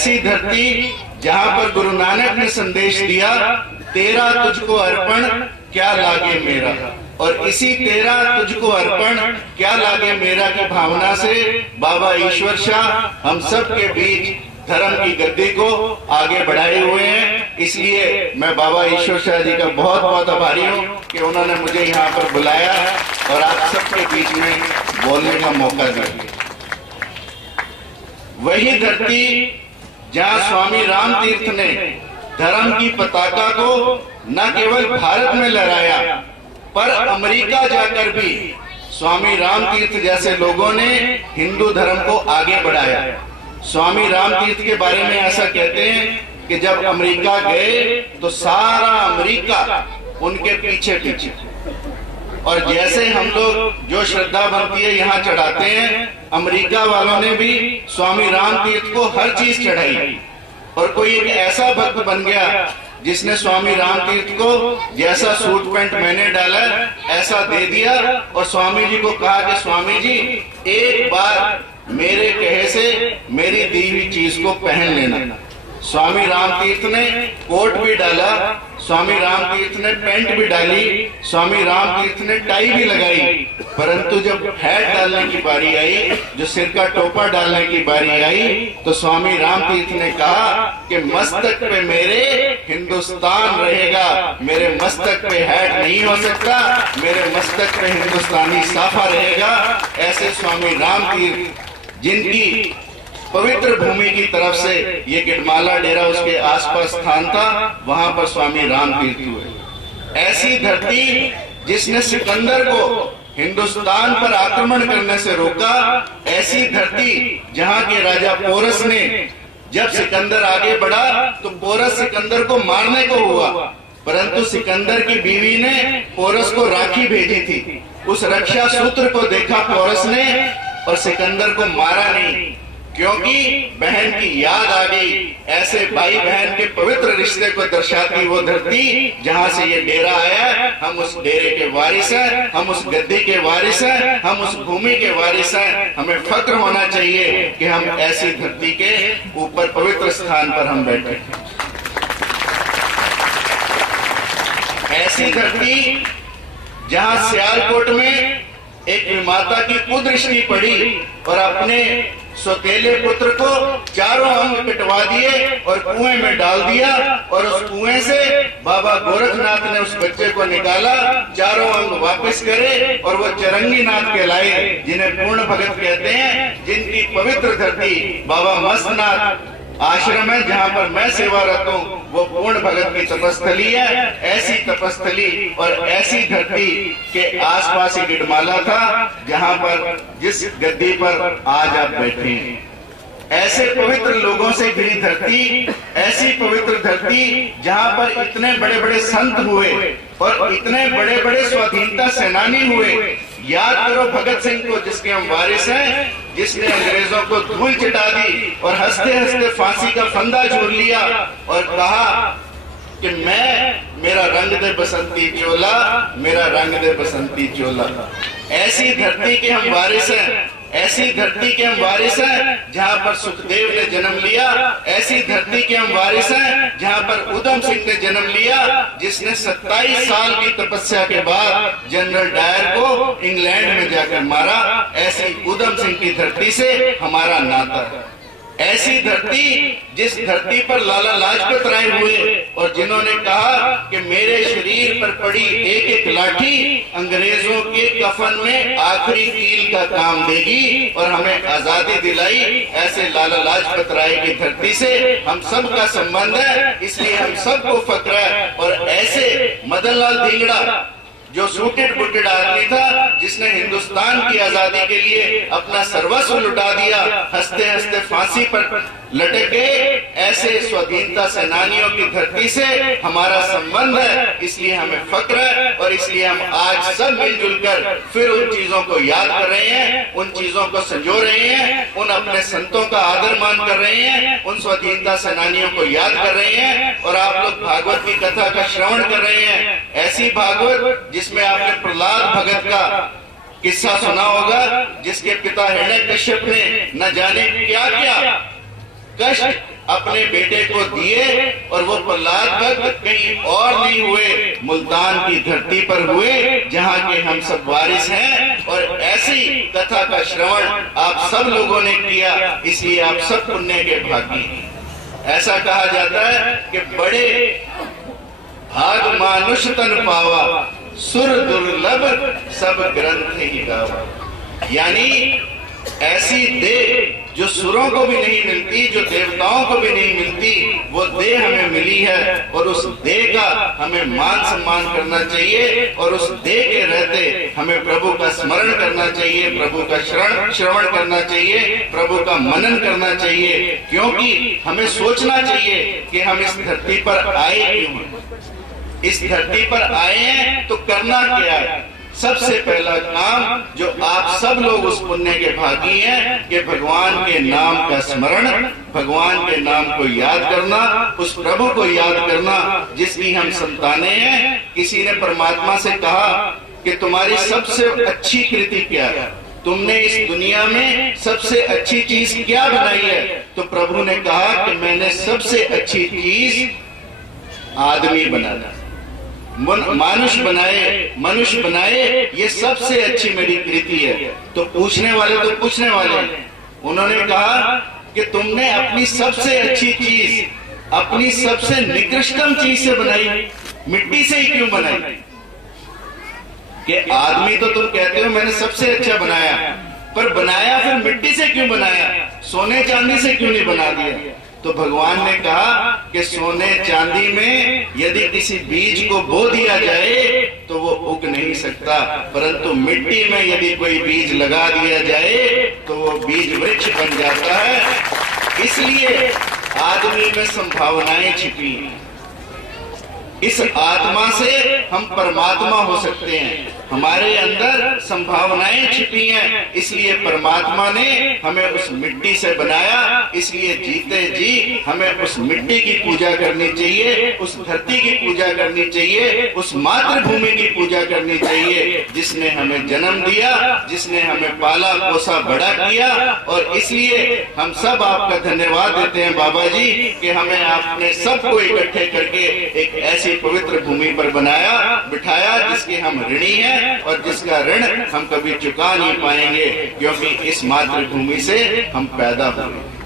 ऐसी धरती जहाँ पर गुरु नानक ने संदेश दिया, तेरा तुझको अर्पण क्या लागे मेरा, और इसी तेरा तुझको अर्पण क्या लागे मेरा की भावना से बाबा ईश्वर शाह हम सब के बीच धर्म की गद्दी को आगे बढ़ाए हुए हैं। इसलिए मैं बाबा ईश्वर शाह जी का बहुत बहुत आभारी हूँ कि उन्होंने मुझे यहाँ पर बुलाया और आप सबके बीच में बोलने का मौका दिया। वही धरती जहाँ स्वामी राम तीर्थ ने धर्म की पताका को न केवल भारत में लहराया, पर अमेरिका जाकर भी स्वामी राम तीर्थ जैसे लोगों ने हिंदू धर्म को आगे बढ़ाया। स्वामी राम तीर्थ के बारे में ऐसा कहते हैं कि जब अमेरिका गए तो सारा अमेरिका उनके पीछे पीछे, और जैसे हम लोग जो श्रद्धा बनती है यहाँ चढ़ाते हैं, अमेरिका वालों ने भी स्वामी राम तीर्थ को हर चीज चढ़ाई। और कोई एक ऐसा भक्त बन गया जिसने स्वामी राम तीर्थ को जैसा सूट पैंट मैंने डाला ऐसा दे दिया, और स्वामी जी को कहा कि स्वामी जी एक बार मेरे कहे से मेरी दी हुई चीज को पहन लेना। स्वामी राम तीर्थ ने कोट भी डाला, स्वामी राम तीर्थ ने पैंट भी डाली, स्वामी राम तीर्थ ने टाई भी लगाई, परंतु जब हैट डालने की बारी आई, जो सिर का टोपा डालने की बारी आई, तो स्वामी राम तीर्थ ने कहा कि मस्तक पे मेरे हिंदुस्तान रहेगा, मेरे मस्तक पे हैट नहीं हो सकता, मेरे मस्तक पे हिंदुस्तानी साफा रहेगा। ऐसे स्वामी राम तीर्थ जिनकी पवित्र भूमि की तरफ से ये गिडमाला डेरा उसके आसपास स्थान था, वहां पर स्वामी राम तीर्थ हुए। ऐसी धरती जिसने सिकंदर को हिंदुस्तान पर आक्रमण करने से रोका, ऐसी धरती जहां के राजा पोरस ने जब सिकंदर आगे बढ़ा तो पोरस सिकंदर को मारने को हुआ, परंतु सिकंदर की बीवी ने पोरस को राखी भेजी थी। उस रक्षा सूत्र को देखा पोरस ने और सिकंदर को मारा नहीं, क्योंकि बहन की याद आ गई। ऐसे भाई बहन के पवित्र रिश्ते को दर्शाती वो धरती जहाँ से ये डेरा आया, हम उस डेरे के वारिस हैं, हम उस गद्दी के वारिस हैं, हम उस भूमि के वारिस हैं। हमें फक्र होना चाहिए कि हम ऐसी धरती के ऊपर पवित्र स्थान पर हम बैठे हैं। ऐसी धरती जहाँ सियालकोट में एक माता की कुदृष्टि पड़ी और अपने सौतेले पुत्र को चारों अंग कटवा दिए और कुएं में डाल दिया, और उस कुएं से बाबा गोरखनाथ ने उस बच्चे को निकाला, चारों अंग वापस करे और वो चरंगी नाथ कहलाए, जिन्हें पूर्ण भगत कहते हैं, जिनकी पवित्र धरती बाबा मस्तनाथ आश्रम है जहाँ पर मैं सेवारत हूँ, वो पूर्ण भगत की तपस्थली है। ऐसी तपस्थली और ऐसी धरती के आसपास ही गिडमाला था जहाँ पर जिस गद्दी पर आज आप बैठे हैं। ऐसे पवित्र लोगों से घिरी धरती, ऐसी पवित्र धरती जहाँ पर इतने बड़े बड़े संत हुए और इतने बड़े बड़े स्वाधीनता सेनानी हुए। याद करो भगत सिंह को, जिसके हम वारिस हैं, जिसने अंग्रेजों को धूल चटा दी और हंसते हंसते फांसी का फंदा छोड़ लिया और कहा कि मेरा रंग दे बसंती चोला, मेरा रंग दे बसंती चोला। ऐसी धरती के हम वारिस हैं, ऐसी धरती के हम वारिस हैं जहाँ पर सुखदेव ने जन्म लिया। ऐसी धरती के हम वारिस हैं जहाँ पर उधम सिंह ने जन्म लिया, जिसने 27 साल की तपस्या के बाद जनरल डायर को इंग्लैंड में जाकर मारा। ऐसी उधम सिंह की धरती से हमारा नाता है। ऐसी धरती जिस धरती पर लाला लाजपत राय हुए और जिन्होंने कहा कि मेरे शरीर पर पड़ी एक एक लाठी अंग्रेजों के कफन में आखिरी कील का काम देगी और हमें आजादी दिलाई। ऐसे लाला लाजपत राय की धरती से हम सब का संबंध है, इसलिए हम सबको फक्र है। और ऐसे मदन लाल धिंगड़ा जो सूटेड बुटेड आदमी था, जिसने हिंदुस्तान की आजादी के लिए अपना सर्वस्व लुटा दिया, हंसते हंसते फांसी पर लटक गए। ऐसे स्वाधीनता सेनानियों की धरती से हमारा संबंध है, इसलिए हमें फक्र है। और इसलिए हम आज सब मिलजुल कर फिर उन चीजों को याद कर रहे हैं, उन चीजों को संजो रहे हैं, उन अपने संतों का आदर मान कर रहे हैं, उन स्वाधीनता सेनानियों को याद कर रहे हैं। और आप लोग भागवत की कथा का श्रवण कर रहे हैं, ऐसी भागवत जिसमें आपने प्रहलाद भगत का किस्सा सुना होगा, जिसके पिता हिरण्यकश्यप ने न जाने क्या क्या कष्ट अपने बेटे को दिए और वो प्रहलाद भक्त कहीं और नहीं हुए, मुल्तान की धरती पर हुए, जहाँ के हम सब वारिस हैं। और ऐसी कथा का श्रवण आप सब लोगों ने किया, इसलिए आप सब पुण्य के भागी हैं। ऐसा कहा जाता है कि बड़े भाग मानुष तन पावा, सुर दुर्लभ सब ग्रंथ ही गावा। यानी ऐसी देह जो सुरों को भी नहीं मिलती, जो देवताओं को भी नहीं मिलती, वो देह हमें मिली है। और उस देह का हमें मान सम्मान करना चाहिए, और उस देह के रहते हमें प्रभु का स्मरण करना चाहिए, प्रभु का श्रवण करना चाहिए, प्रभु का मनन करना चाहिए। क्योंकि हमें सोचना चाहिए कि हम इस धरती पर आए क्यों हैं। इस धरती पर आए हैं तो करना क्या है। सबसे पहला काम जो आप सब लोग उस पुण्य के भागी हैं कि भगवान के नाम का स्मरण, भगवान के नाम को याद करना, उस प्रभु को याद करना जिसकी हम संतानें हैं। किसी ने परमात्मा से कहा कि तुम्हारी सबसे अच्छी कृति क्या है, तुमने इस दुनिया में सबसे अच्छी चीज क्या बनाई है। तो प्रभु ने कहा कि मैंने सबसे अच्छी चीज आदमी बनाया, मनुष्य बनाए, ये सबसे अच्छी मेरी कृति है। तो पूछने वाले हैं, उन्होंने कहा कि तुमने अपनी सबसे अच्छी चीज, अपनी सबसे निकृष्टतम चीज से बनाई, मिट्टी से ही क्यों बनाई। कि आदमी तो तुम कहते हो मैंने सबसे अच्छा बनाया, पर बनाया फिर मिट्टी से क्यों बनाया, सोने चांदी से क्यों नहीं बना दिया। तो भगवान ने कहा कि सोने चांदी में यदि किसी बीज को बो दिया जाए तो वो उग नहीं सकता, परंतु मिट्टी में यदि कोई बीज लगा दिया जाए तो वो बीज वृक्ष बन जाता है। इसलिए आदमी में संभावनाएं छिपी हैं। इस आत्मा से हम परमात्मा हो सकते हैं, हमारे अंदर संभावनाएं छिपी हैं। इसलिए परमात्मा ने हमें उस मिट्टी से बनाया, इसलिए जीते जी हमें उस मिट्टी की पूजा करनी चाहिए, उस धरती की पूजा करनी चाहिए, उस मातृभूमि की पूजा करनी चाहिए जिसने हमें जन्म दिया, जिसने हमें पाला पोसा बड़ा किया। और इसलिए हम सब आपका धन्यवाद देते हैं बाबा जी कि हमें आपने सबको इकट्ठे करके एक ऐसी पवित्र भूमि पर बिठाया जिसके हम ऋणी हैं और जिसका ऋण हम कभी चुका नहीं पाएंगे, क्योंकि इस मातृभूमि से हम पैदा हुए।